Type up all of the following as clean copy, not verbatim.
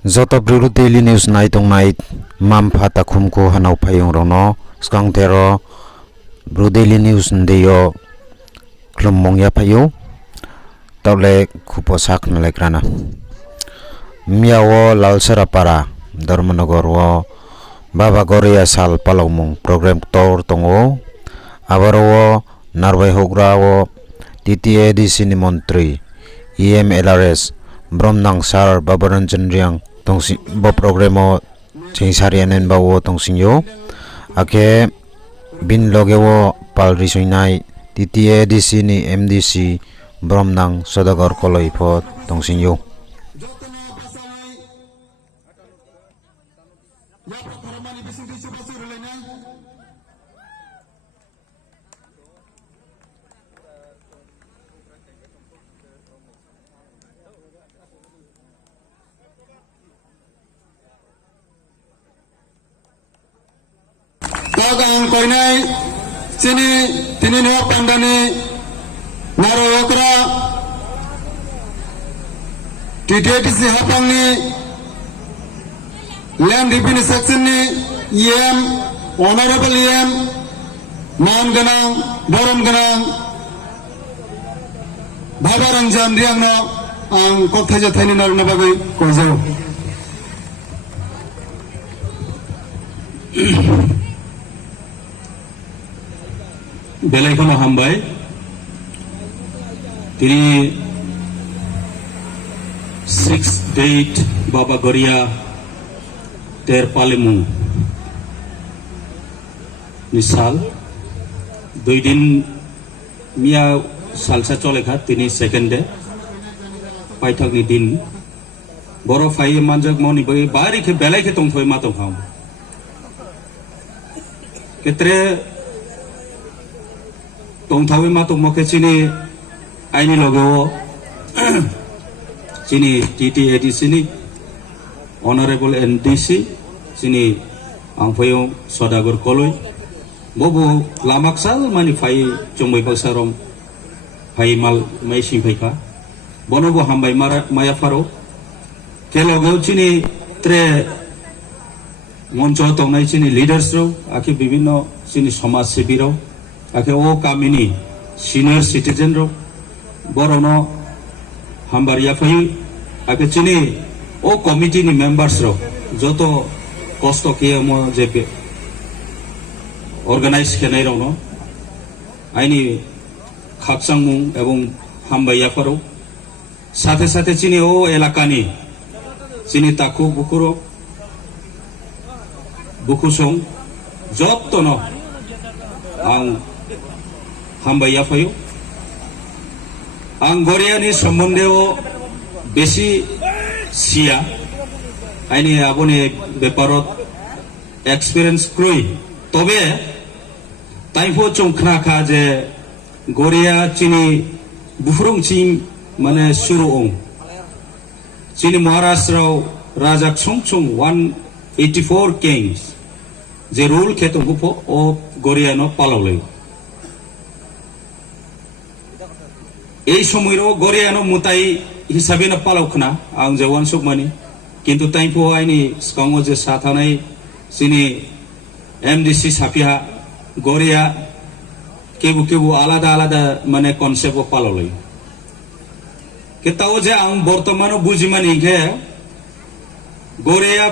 Jota Brulu Daily News Night on Night Mam Phata Khumko Hanau Phayong Rono Skang Tero Bru Daily News Ndeyo Klumong Ya Phayo Tawle Khuposak Nalekrana Miawo Lalsarapara Dharmanagor wo Baba Goria Sal Palomong Program Tor Tongo Abaro Narwai Hogra wo TTA Sini Montri EMLRS Bromnang Sar Babaranjan Riang Tongsi bo programo chingsarianen bawo tongsinyo ake bin logewo palri soinai TTA ni MDC Bromnang Sodagor koloi pho tongsinyo Kagang koinai sini tini no pandani naro okra TTTC hapang ni land revenue section ni EM honorable EM nam ganang borom ganang Babaranjan riang no ang kothaja thani nar na bagai kojau Belai kono hambai tini 6 date Baba Goria ter Palemu misal 2 din mia salsa chole kha tini second day paithak ni din boro phai manjak moni bai bari ke belai ke tong thoi ma tong kham ketre tong thawi ma tong moke chini aini logo chini TTA sini honorable NDC sini angphayo Sodagor koloi bobo lamaksal mani phai chombai pasarom phai mal mai sim phaika bonobo hambai maya faro ke logo chini tre moncho tongnai chini leaders ro aki bibhinno chini samaj sebi ro ake o kamini senior citizen ro borono hambaria phai ake chini o committee ni members ro joto kosto ke mo jepe organize kenai ro no aini khapsang mung ebong hambaia paro সাথে সাথে চিনি ও এলাকানি চিনি তাকু বুকুরো বুকুসং যত্ন ang hambaya phayo ang Goriani sombondeo besi sia aini abone beparot experience kroi tobe taifo chongkhna kha je Goria chini bufurung chim mane suruong chini Maharashtra Rajak Chungchung 184 kings je rule khetong gupo o Goriano palawle এই সময়রো গরিয়ানো মুতাই হিসাবে না পালাওখনা আং জওয়ান সুকমানি কিন্তু তাইপো আইনি স্কঙ্গ যে সাথানাই সিনি MDC Safia Garia কেবু কেবু আলাদা আলাদা মানে কনসেপ্ট পালাওলে কেতাও যে আং বর্তমানো বুঝিমানি গে গরিয়া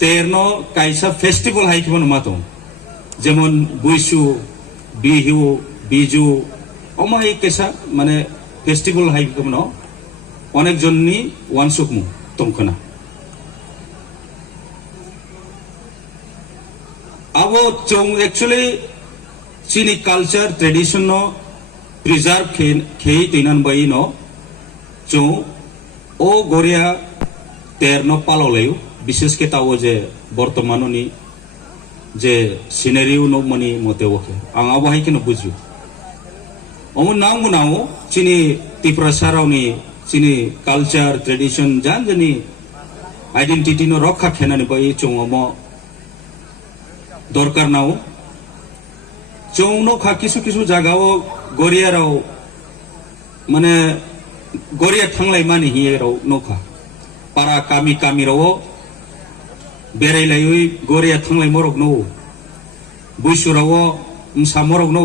তেরনো কাইসা ফেস্টিভ্যাল হাইকিবন মাতো যেমন বুইসু বিহু বিজু অমাই কেসা মানে ফেস্টিভ্যাল হাইকিবন অনেক জননি ওয়ানসুকমু তমখনা আবো চং অ্যাকচুয়ালি চিনি কালচার ট্রেডিশন নো প্রিজার্ভ খেই তিনান বাই নো চং ও গরিয়া তেরনো পাললেও বিশেষ কে তাও যে বর্তমাননি যে সিনারিও নো মানি মতে ওকে আং আবহাই কেন বুঝু অমন নাও নাও চিনি ত্রিপুরা সারাওনি চিনি কালচার ট্রেডিশন জান জানি আইডেন্টিটি নো রক্ষা খেনানি বাই চং অম দরকার নাও চং নো খা কিছু কিছু জায়গাও গরিয়ারাও মানে গরিয়া থাংলাই মানি হিয়েরাও নখা para kami kami rawo berai layui goria thanglai morok no buisu rawo msa morok no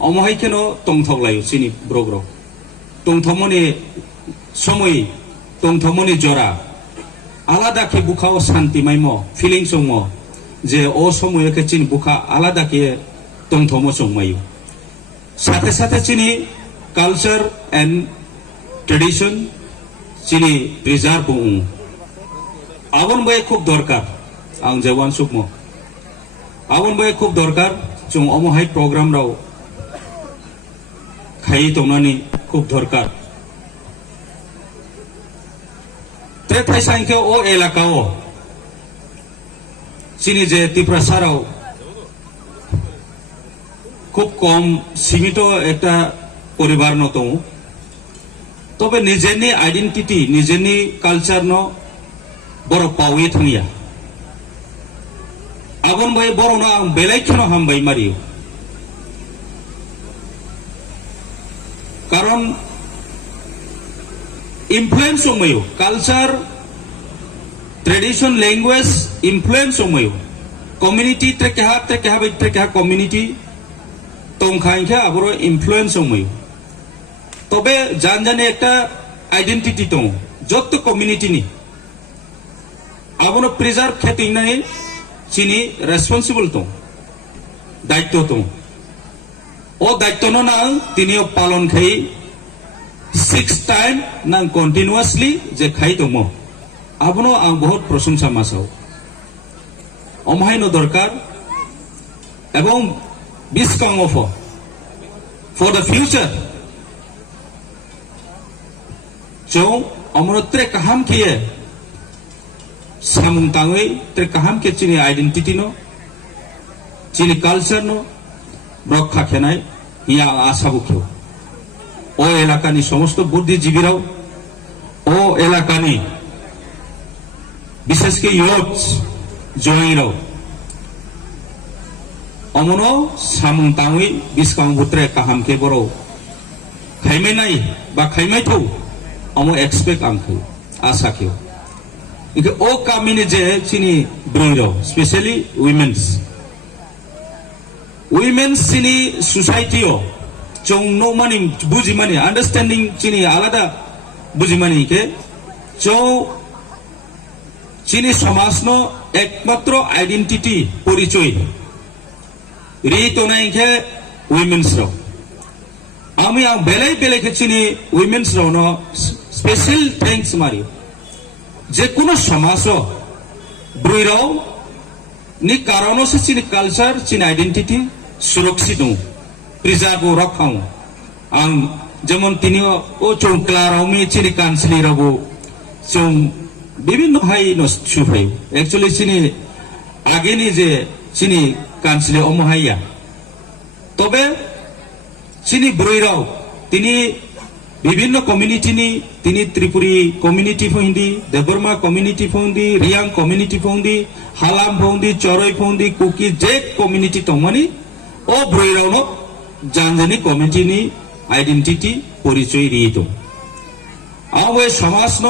omohai keno tongthok layu sini brogro tongthomoni সময় tongthomoni jora alada ke bukhao shanti maimo feeling songmo je o সময় ke chin bukha alada ke tongthomo songmayu সাথে সাথে চিনি culture and tradition চিনি preserve বং আবন বয়ে খুব দরকার আং জওয়ান সুকমো আবন বয়ে খুব দরকার जों অমহাই প্রোগ্রাম রাও খাই তংনানি খুব দরকার তে থাই সাইকে ও এলাকাও চিনি যে ত্রিপুরাসারাও খুব কম সীমিত একটা পরিবার ন দं তবে নিজেরনি আইডেন্টিটি নিজেরনি কালচার ন বড় পাওয়ে থাঙ্গিয়া আবন বাই বড় না বেলাইখনো হামবাই মারিও কারণ ইনফ্লুয়েন্স সময়ও কালচার ট্রেডিশন ল্যাঙ্গুয়েজ ইনফ্লুয়েন্স সময়ও কমিউনিটি ত্রেকেহা কমিউনিটি তংখাইখা আবর ইনফ্লুয়েন্স সময় তবে জানজানে একটা আইডেন্টিটি দं যত কমিউনিটি নি আবর প্রিজার্ভ খেতিংনানি চিনি রেসপন্সিবল দं দায়িত্ব দं ও দায়িত্ব না তিনিও পালন খাই 6 টাইম না কন্টিনিউয়াসলি যে খাই দं আবনো আং বহুত প্রশংসা মাসাও অমহাইনো দরকার এবং Biskang offer for the future. So, amro tre kaham kiye samung tangwe tre kaham ke chini identity no, chini culture no, rokha khenai ya asabukyo. O elakani somosto buddhijibirao, o elakani বিশেষ করে youths joinirao. অমনো সামুং তাঙই বিসকাং বুত্রে কাহাম কে বড় Jaime নাই বা খাইমাই থৌ অমো expect আংখো আশা কেও ইকে ও কামিনে যে চিনি ব্রইর specially women's চিনি সোসাইটিও চং নো মানি বুঝি মানি আন্ডারস্ট্যান্ডিং চিনি আলাদা বুঝি মানি কে চৌ চিনি সমাজ নো একমাত্র আইডেন্টিটি পরিচয় রিতো নাইকে উইমেন্স রাও আমি আং বেলাই বেলাই চিনি উইমেন্স রাও ন স্পেশাল থ্যাঙ্কস মারি যে কোনো সমাজ ব্রুইরাও নি কারণ সে চিনি কালচার চিনি আইডেন্টিটি সুরক্ষিত প্রিজার্ভ রক্ষাও আং যেমন তিনি ও চৌকলা রাওমি চিনি কাউন্সিলি রাবো চৌ বিভিন্ন হাই নসুফাই একচুয়ালি চিনি আগেনি যে চিনি কাউন্সিলে অমহাইয়া তবে চিনি ব্রইরাও তিনি বিভিন্ন কমিউনিটি নি তিনি ত্রিপুরি কমিউনিটি ফৌন্দি দেববর্মা কমিউনিটি ফৌন্দি রিয়াং কমিউনিটি ফৌন্দি হালাম ফৌন্দি চরই ফৌন্দি কুকি যে কমিউনিটি তংমানি ও ব্রইরাও ন জানজানি কমিউনিটি নি আইডেন্টিটি পরিচয় রিত আওয়ে সমাজ ন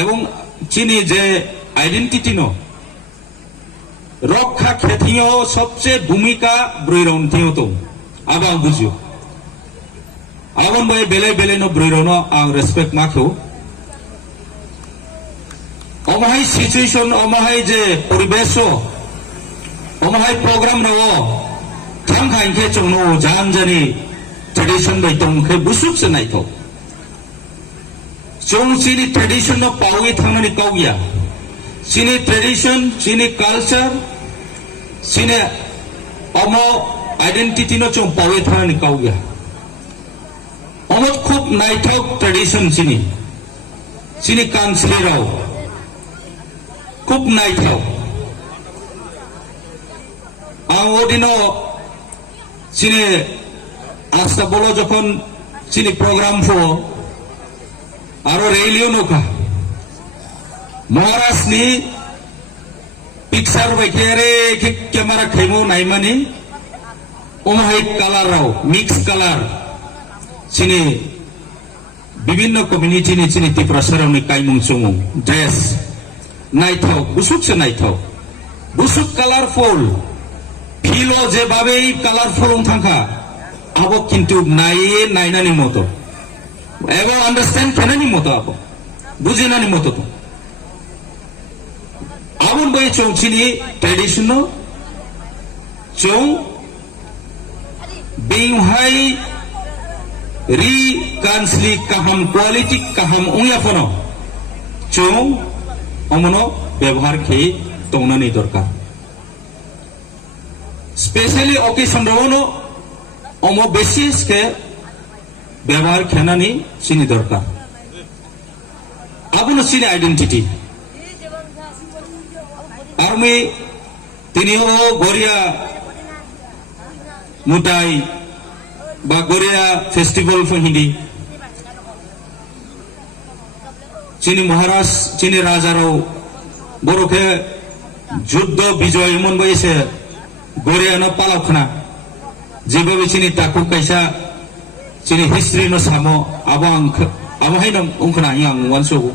এবং চিনি যে আইডেন্টিটি ন রক্ষা খেথিও সবচেয়ে ভূমিকা ব্রইরাউন থিও তো আবাং বুঝিও আবন বই বেলে বেলে ন ব্রইরাউন আং রেসপেক্ট মাখো অমহাই সিচুয়েশন অমহাই যে পরিবেশ অমহাই প্রোগ্রাম নও থামখাইকে চংনো জানজানি ট্রেডিশন বাই তংখে বুসুকসে নাইথো চংচিনি ট্রেডিশন ন পাউই থাংনানি কাউয়া চিনি ট্রেডিশন চিনি কালচার চিনি অমো আইডেন্টিটি ন চং পাওয়ে থানানি কাউয়া অমো খুব নাইথক ট্রেডিশন চিনি চিনি কাউন্সিলরাও খুব নাইথক আং ওদিন চিনি আস্তা বলো যখন চিনি প্রোগ্রাম ফো আরো রেলিও নৌকা মহারাজ নি পিকচার বাইকেরে ক্যামেরা খেমো নাইমানি ওমহাই কালার রাও মিক্স কালার চিনি বিভিন্ন community ni chini Tripura sarong ni kaimung chungung dress naithok busuk se naithok busuk colorful philo je babei colorful thangkha abo kintu nainani moto ebo understand kenani moto abo bujinani moto to abun bai chong chini traditional chong being high ri kansli kaham quality kaham ungya phono chong omono ব্যবহার খেয়ে তংনানি দরকার specially occasion Rono অমো basis কে ব্যবহার খেনানি চিনি দরকার আগুন চিনি identity army তিনিও গরিয়া মুটাই বা গরিয়া ফেস্টিভ্যাল ফহিদি চিনি মহারাজ চিনি রাজারাও বড়কে যুদ্ধ বিজয় এমন বয়সে গরিয়ানো পালাখনা যেভাবে চিনি তাকু কাইসা চিনি history no samo abang hainam ungkhana yang wansogu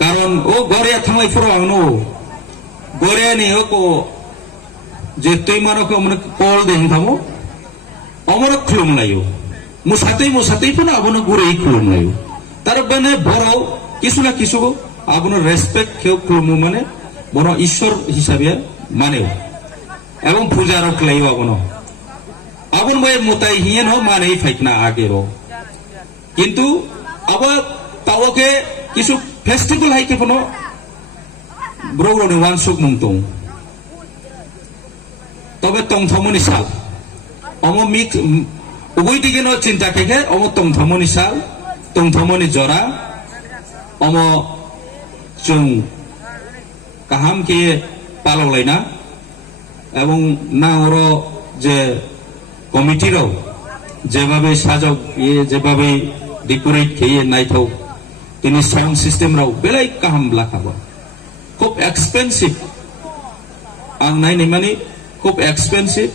karon o goriya thanglai furo angno goriya ni ko je tui mano ko mon kol de thamo amara khulum layo musatei puna abono gurei khulum layo tar bane boro কিছু না কিছু আপনার respect কেউ খুলমু মানে বড় ঈশ্বর হিসাবে মানেও এবং পূজার খেলাইও আপন বই মোতাই হিয়েন মানে ফাইকনা আগের কিন্তু আবার তাওকে কিছু ফেস্টিভ্যাল হাইকে কোনো ব্রৌরনি ওয়ানসুক মুংতং তবে তংথমনি সাল অম মিক উভয় দিকে ন চিন্তা থেকে অম তংথমনি সাল তংথমনি জরা অম চুং কাহাম কে পাললাইনা এবং না ওর যে কমিটিরাও যেভাবে সাজক যেভাবে ডেকোরেট খেয়ে নাইথাও তিনি সাউন্ড সিস্টেমরাও বেলাই কাহাম লাখাবো খুব এক্সপেন্সিভ আং নাইনি মানে খুব এক্সপেন্সিভ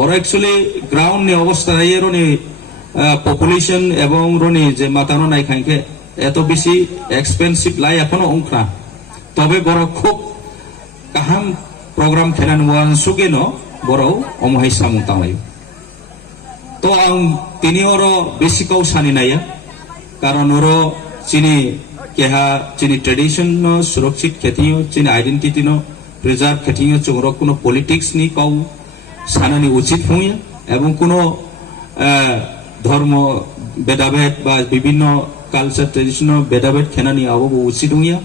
ওর অ্যাকচুয়ালি গ্রাউন্ড নি অবস্থা রনি পপুলেশন এবং রনি যে মাতানো নাই খাইকে এত বেশি এক্সপেন্সিভ লাই এখনো অংখ্রা তবে বড় খুব কাহাম প্রোগ্রাম খেলান ওয়ান সুগেন বড় অমহাই সামু তালাই তো আং তিনি ওর বেশি কাউ সানি নাইয়া কারণ ওর চিনি কেহা চিনি ট্রেডিশন সুরক্ষিত খেতিও চিনি আইডেন্টিটি নো প্রিজার্ভ খেতিও চোর কোনো পলিটিক্স নি কাউ সানানি উচিত হুইয়া এবং কোনো ধর্ম ভেদাভেদ বা বিভিন্ন কালচার ট্রেডিশনাল ভেদাভেদ খেনানি আবো উচিত হুইয়া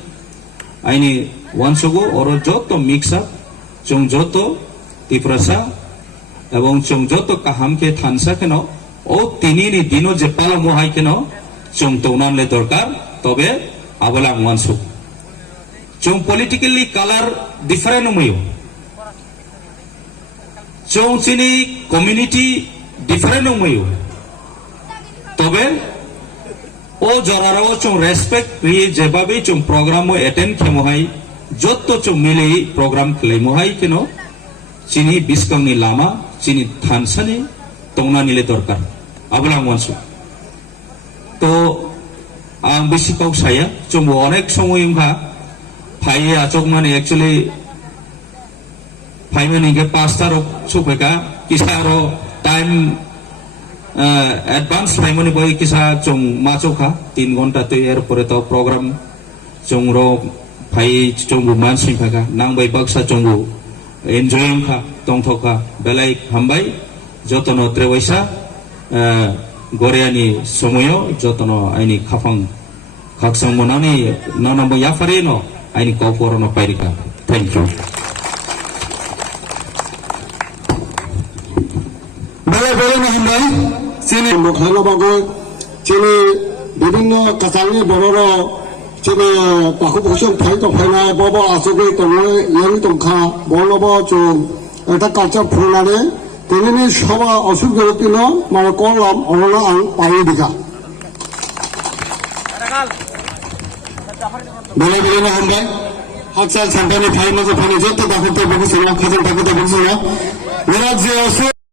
আইনি ওয়ানসগো ওর যত মিক্স আপ চং যত তিপ্রাসা এবং চং যত কাহামকে থানসা কেন ও তিনি দিন যে পালা মহাই কেন চং তৌনানলে দরকার তবে আবলা ওয়ানসগ চং পলিটিক্যালি কালার ডিফারেন্ট ময়ো চং চিনি কমিউনিটি ডিফারেন্ট ময়ো তবে ও জরারাও চং রেসপেক্ট রিয়ে যেভাবে চং প্রোগ্রাম এটেন্ড খেমহাই যত চং মিলে প্রোগ্রাম খেলাইমহাই কেন চিনি বিস্কংনি লামা চিনি থানসানি তংনা নিলে দরকার আবলা ওয়ানসগ তো আং বেশি কাউ সায়া চং অনেক সময় ইমহা ফাইয়ে আচকমানি অ্যাকচুয়ালি ফাইমানি গে 5টার সুপেকা কিসারো টাইম অ্যাডভান্স ফাইমানি বই কিসা চং মাচোখা 3 ঘন্টা তো এর পরে তো প্রোগ্রাম চং রো ফাই চং মানসি ফাকা নাংবাই বাক্সা চং এনজয়িং খা তংথকা বেলাই হামবাই যতন ত্রেবৈসা গরিয়ানি সময় যতন আইনি খাফাং খাকসাং মনানি নানাম ইয়াফারে ন আইনি কপরন পাইরিকা থ্যাংক ইউ বেলা বেলা না হামবাই চিনি খাইলো বাগো চিনি বিভিন্ন কাছারি বড় চিনি পাখু পছং ফাই তো ফাইনাই বাবা আসবে তমে ইয়ানি তংখা বলব চং এটা কালচার ফুলানে তিনি সবা অসুখ জরতিন মানে করলাম অনলা আং পাই দিকা বেলা বেলা না হামবাই হাকসাল সান্তানি ফাই মাঝে ফানি যত দাখতে বসে না খাজন দাখতে বসে না মেরা যে